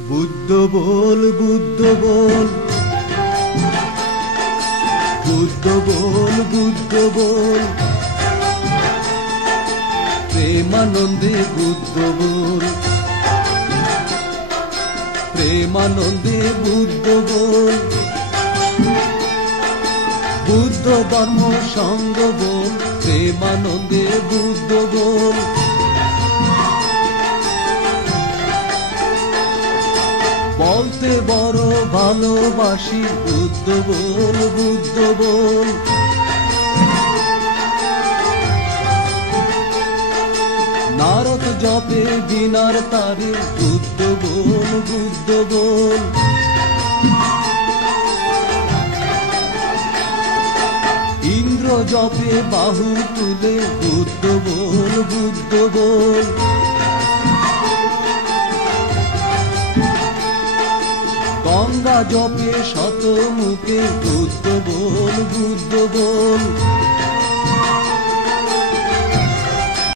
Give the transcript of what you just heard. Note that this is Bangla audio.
বুদ্ধ বল, বুদ্ধ বল, বুদ্ধ বল, বুদ্ধ বল, প্রেমানন্দে বুদ্ধ বল, প্রেমানন্দে বুদ্ধ বল, বুদ্ধ ধর্ম সঙ্গ বল, প্রেমানন্দে বুদ্ধ বল। বলতে বড় ভালোবাসি, বুদ্ধ বল, বুদ্ধ বল, নারদ জপে বিনার তারে, বুদ্ধ বল, বুদ্ধ বল, ইন্দ্র জপে বাহু তুলে, বুদ্ধ বল, বুদ্ধ বল, গঙ্গা জপে শত মুখে, বুদ্ধ বল, বুদ্ধ বল।